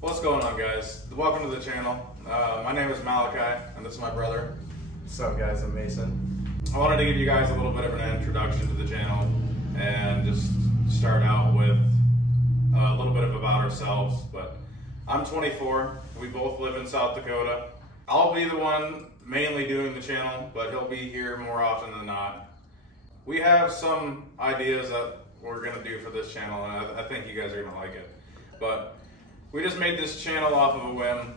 What's going on, guys? Welcome to the channel. My name is Malachi, and this is my brother. What's up, guys? I'm Mason. I wanted to give you guys a little bit of an introduction to the channel and just start out with a little bit about ourselves. But I'm 24. We both live in South Dakota. I'll be the one mainly doing the channel, but he'll be here more often than not. We have some ideas that we're going to do for this channel, and I think you guys are going to like it. But we just made this channel off of a whim.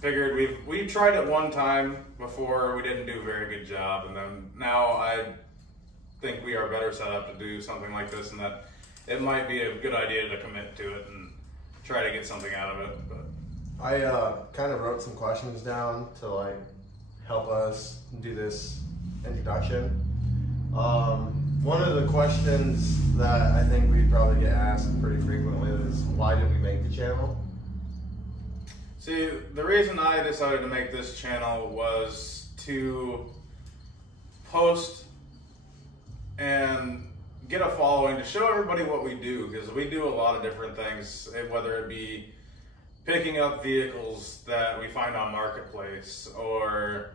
Figured we tried it one time before, we didn't do a very good job, and then now I think we are better set up to do something like this, and that it might be a good idea to commit to it and try to get something out of it. But I kind of wrote some questions down to help us do this introduction. One of the questions that I think we probably get asked pretty frequently is, why did we make the channel? see, the reason I decided to make this channel was to post and get a following, to show everybody what we do, because we do a lot of different things, whether it be picking up vehicles that we find on Marketplace, or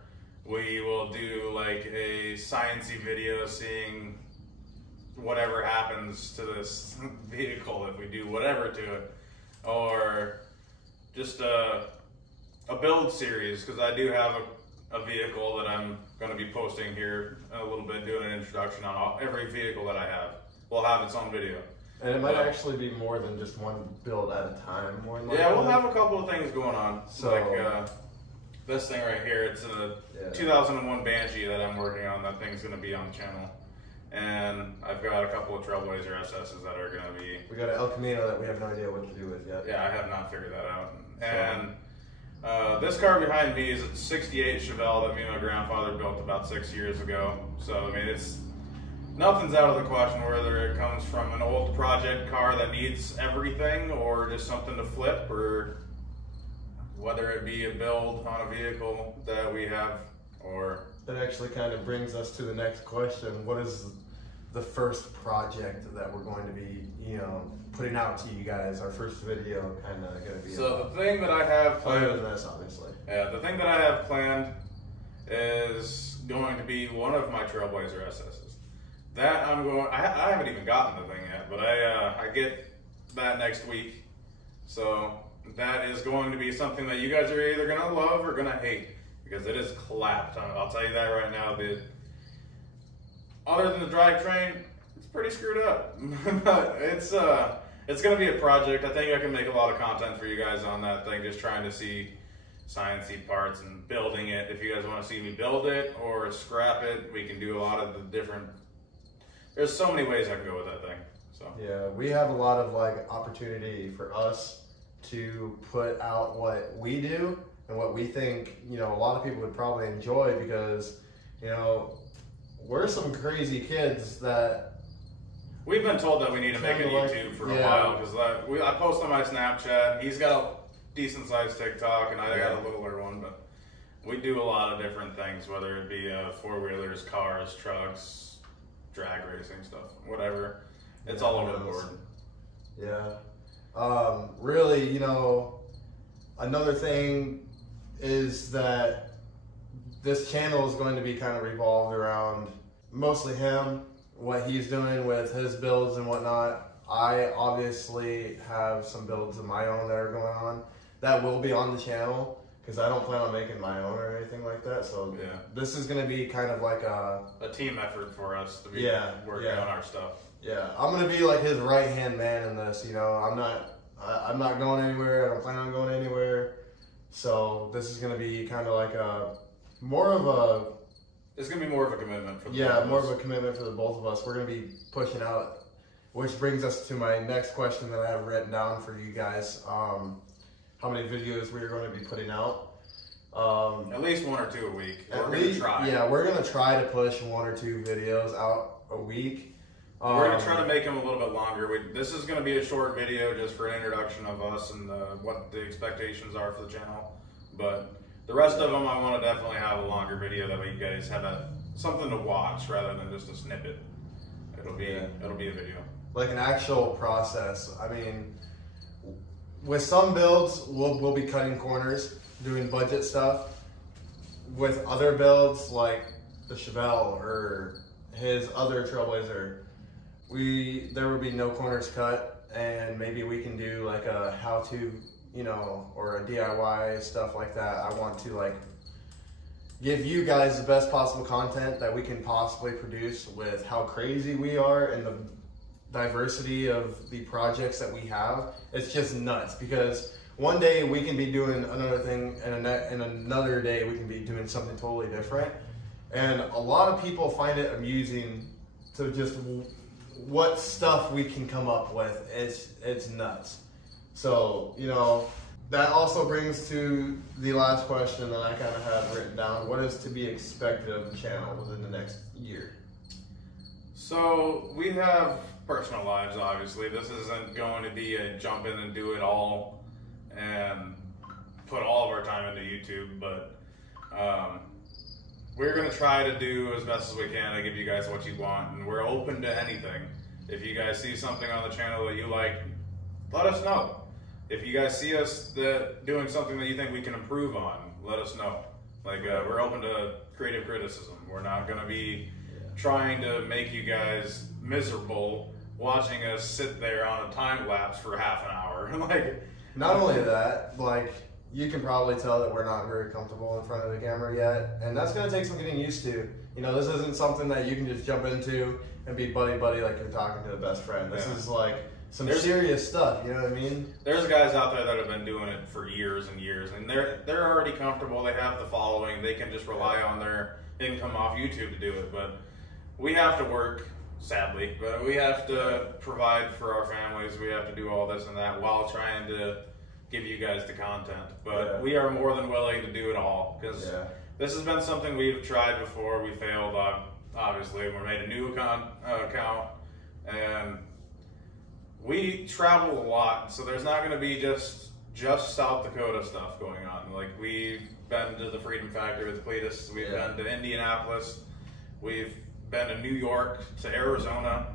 we will do like a sciencey video seeing whatever happens to this vehicle if we do whatever to it, or just a build series, because I do have a vehicle that I'm going to be posting here in a little bit, doing an introduction on every vehicle that I have. Will have its own video. And it might actually be more than just one build at a time. More than yeah, we'll have a couple of things going on. So, like this thing right here, it's a 2001 Banshee that I'm working on. That thing's going to be on the channel. And I've got a couple of Trailblazer SS's that are going to be... We got an El Camino that we have no idea what to do with yet. Yeah, I have not figured that out. And this car behind me is a 68 Chevelle that me and my grandfather built about 6 years ago. So, I mean, nothing's out of the question whether it comes from an old project car that needs everything, or just something to flip, or whether it be a build on a vehicle that we have, or... That actually kind of brings us to the next question. What is the first project that we're going to be, putting out to you guys? Our first video kind of going to be... So the thing that I have planned... Other than this, obviously. Yeah, the thing that I have planned is going to be one of my Trailblazer SS's. That I haven't even gotten the thing yet, but I get that next week. So that is going to be something that you guys are either going to love or going to hate, because it is clapped. I'll tell you that right now. Other than the drivetrain, it's pretty screwed up. But it's going to be a project. I think I can make a lot of content for you guys on that thing, just trying to see sciencey parts and building it. If you guys want to see me build it or scrap it, we can do a lot of the different... There's so many ways I can go with that thing. So yeah, we have a lot of opportunity for us to put out what we do and what we think, a lot of people would probably enjoy, because, we're some crazy kids that... We've been told that we need to make a YouTube for a while, because I post on my Snapchat. He's got a decent sized TikTok, and I got a littler one, but we do a lot of different things, whether it be four-wheelers, cars, trucks, drag racing stuff, whatever. It's all over the board. Yeah. Really, another thing is that this channel is going to be kind of revolved around mostly him, what he's doing with his builds and whatnot. I obviously have some builds of my own that are going on that will be on the channel, because I don't plan on making my own or anything like that. So yeah, this is going to be kind of like a team effort for us to be working on our stuff. Yeah, I'm going to be like his right-hand man in this, I'm not going anywhere. I don't plan on going anywhere. So this is going to be kind of like it's going to be more of a commitment for the both of us. More of a commitment for the both of us. We're going to be pushing out, which brings us to my next question that I have written down for you guys. How many videos we're going to be putting out? At least 1 or 2 a week. We're going to try. Yeah, we're going to try to push 1 or 2 videos out a week. We're going to try to make them a little bit longer. This is going to be a short video just for an introduction of us and what the expectations are for the channel. But the rest of them, I want to definitely have a longer video that way you guys have something to watch rather than just a snippet. It'll be a video. Like an actual process. I mean, with some builds, we'll be cutting corners, doing budget stuff. With other builds, like the Chevelle or his other Trailblazer, there will be no corners cut, and maybe we can do like a how-to, you know, or a DIY, stuff like that. I want to like give you guys the best possible content that we can possibly produce with how crazy we are and the diversity of the projects that we have. It's just nuts, because one day we can be doing another thing, and another day we can be doing something totally different. And a lot of people find it amusing to just what stuff we can come up with. It's nuts. So, you know, that also brings to the last question that I kind of have written down. What is to be expected of the channel within the next year? So we have personal lives, obviously. This isn't going to be a jump in and do it all and put all of our time into YouTube, but we're going to try to do as best as we can to give you guys what you want, and we're open to anything. If you guys see something on the channel that you like, let us know. If you guys see us doing something that you think we can improve on, let us know. Like, we're open to creative criticism. We're not going to be trying to make you guys miserable watching us sit there on a time lapse for half an hour. Like, not only that, like, you can probably tell that we're not very comfortable in front of the camera yet, and that's going to take some getting used to. You know, this isn't something that you can just jump into and be buddy-buddy like you're talking to a best friend. This is like some serious stuff, you know what I mean? There's guys out there that have been doing it for years and years, and they're already comfortable. They have the following. They can just rely on their income off YouTube to do it, but we have to work, sadly, but we have to provide for our families. We have to do all this and that while trying to give you guys the content. But we are more than willing to do it all, because this has been something we've tried before. We failed, obviously. We made a new account, and we travel a lot, so there's not going to be just South Dakota stuff going on. Like, we've been to the Freedom Factory with Cletus. We've been to Indianapolis. We've been to New York, to Arizona,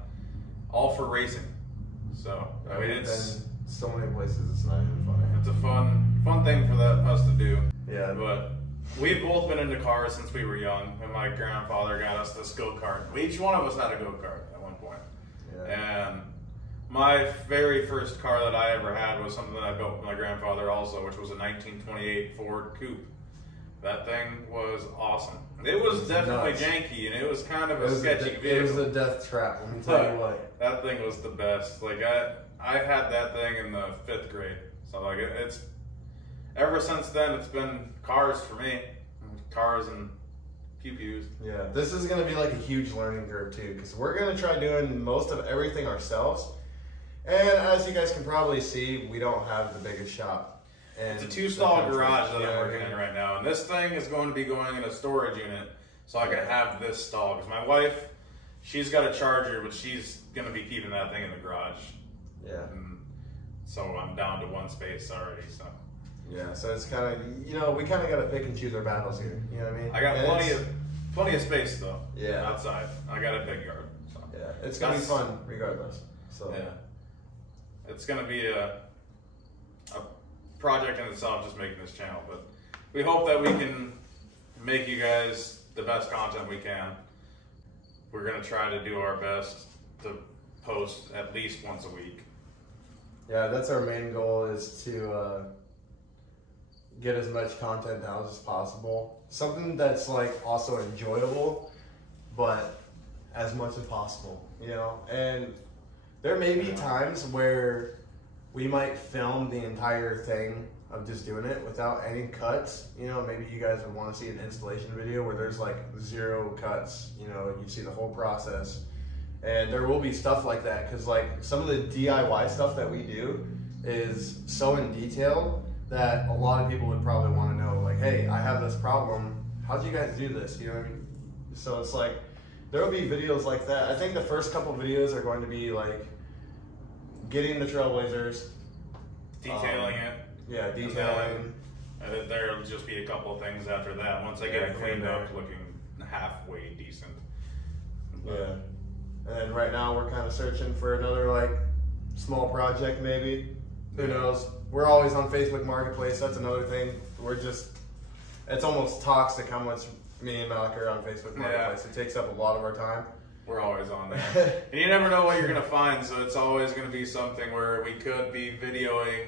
all for racing. So I mean, it's been so many places. It's not even funny. It's a fun thing for us to do. Yeah. But we've both been into cars since we were young, and my grandfather got us this go-kart. Each one of us had a go-kart at one point. Yeah. And my very first car that I ever had was something that I built with my grandfather also, which was a 1928 Ford Coupe. That thing was awesome. It was definitely janky, and it was kind of a sketchy vehicle. It was a death trap, let me tell you what. That thing was the best. Like, I had that thing in the 5th grade. So like, it's ever since then, it's been cars for me. Cars and pew-pews. Yeah, this is going to be like a huge learning curve too, because we're going to try doing most of everything ourselves. And as you guys can probably see, we don't have the biggest shop. It's a 2-stall garage that I'm working in right now, and this thing is going to be going in a storage unit so I can have this stall. Because my wife, she's got a charger, but she's going to be keeping that thing in the garage. Yeah. And so I'm down to 1 space already. So. Yeah. So it's kind of, you know, we kind of got to pick and choose our battles here. You know what I mean? I got plenty of space though. Yeah. Outside, I got a big yard. So. Yeah. It's gonna be fun regardless. So. Yeah. It's gonna be a project in itself, just making this channel, but we hope that we can make you guys the best content we can. We're going to try to do our best to post at least once a week. Yeah, that's our main goal, is to get as much content out as possible. Something that's like also enjoyable, but as much as possible, you know? And there may be times where we might film the entire thing of just doing it without any cuts. You know, maybe you guys would want to see an installation video where there's like 0 cuts, you know, you see the whole process. And there will be stuff like that, because like some of the DIY stuff that we do is so in detail that a lot of people would probably want to know, like, hey, I have this problem. How'd you guys do this? You know what I mean? So it's like, there will be videos like that. I think the first couple videos are going to be like, getting the Trailblazers, detailing it. Yeah, detailing. And then there'll just be a couple of things after that. Once I get it cleaned up, looking halfway decent. Yeah. And then right now we're kind of searching for another like small project maybe. Who knows? we're always on Facebook Marketplace. That's another thing. It's almost toxic how much me and Malik are on Facebook Marketplace. It takes up a lot of our time. We're always on there. And you never know what you're going to find, so it's always going to be something where we could be videoing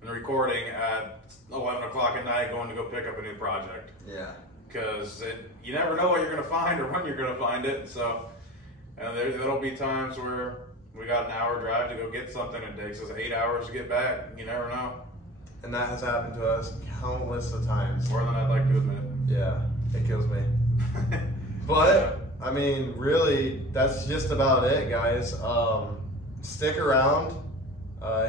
and recording at 11 o'clock at night going to go pick up a new project. Yeah. Because you never know what you're going to find or when you're going to find it. So there'll be times where we got an hour drive to go get something and it takes us 8 hours to get back. You never know. And that has happened to us countless of times. More than I'd like to admit. Yeah, it kills me. But, I mean, really, that's just about it, guys. Stick around.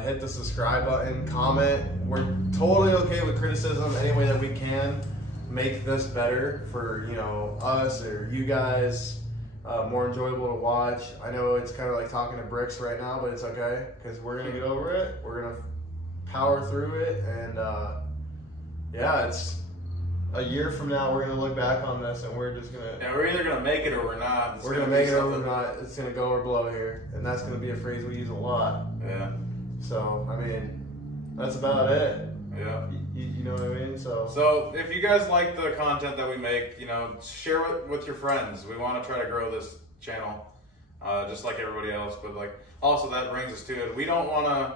Hit the subscribe button. Comment. We're totally okay with criticism any way that we can. Make this better for, you know, us or you guys. More enjoyable to watch. I know it's kind of like talking to bricks right now, but it's okay because we're gonna get over it. We're gonna power through it, and yeah, it's a year from now. We're gonna look back on this, and we're just gonna. Yeah, we're either gonna make it or we're not. We're gonna make it or we're not. It's gonna go or blow here, and that's gonna be a phrase we use a lot. Yeah. So I mean, that's about it. Yeah. You know what I mean? So if you guys like the content that we make, you know, share it with your friends. We want to try to grow this channel, just like everybody else. But like, also that brings us to it. We don't want to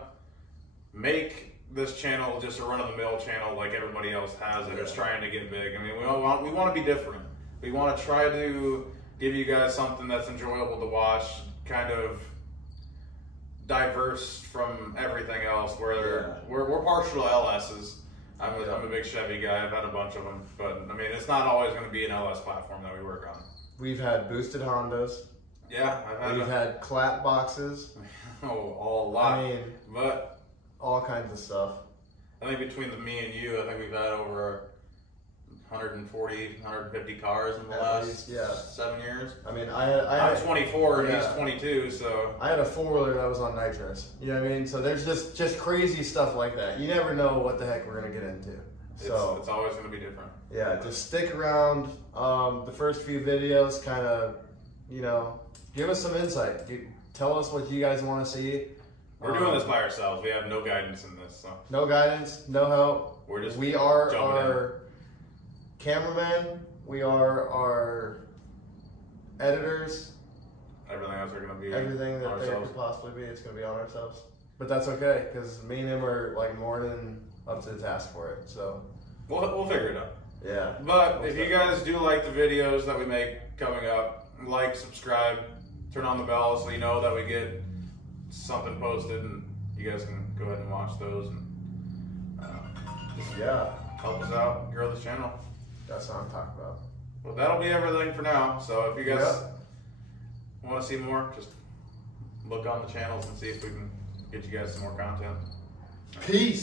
make this channel just a run-of-the-mill channel like everybody else has it. It's trying to get big. I mean, we want to be different. We want to try to give you guys something that's enjoyable to watch, kind of diverse from everything else. Where we're partial to LS's. I'm a big Chevy guy. I've had a bunch of them, but I mean, it's not always going to be an LS platform that we work on. We've had boosted Hondas. Yeah, we've had clap boxes. A lot. I mean, but all kinds of stuff. I think between me and you, I think we've had over 140, 150 cars in the last 7 years. I mean, I'm 24 and he's 22, so I had a 4-wheeler that was on nitrous. You know what I mean? So there's just crazy stuff like that. You never know what the heck we're gonna get into. So it's always gonna be different. Yeah, just stick around. The first few videos, kind of, you know, give us some insight. Tell us what you guys want to see. We're doing this by ourselves. We have no guidance in this. So. No guidance, no help. We are our cameraman. We are our editors. Everything else are going to be everything that there could possibly be. It's going to be on ourselves. But that's okay because me and him are like more than up to the task for it. So we'll figure it out. Yeah. But if you guys do like the videos that we make coming up, like, subscribe, turn on the bell so you know that we get something posted, and you guys can go ahead and watch those and help us out, grow this channel. That's what I'm talking about. Well, that'll be everything for now. So if you guys want to see more, just look on the channels and see if we can get you guys some more content. Peace.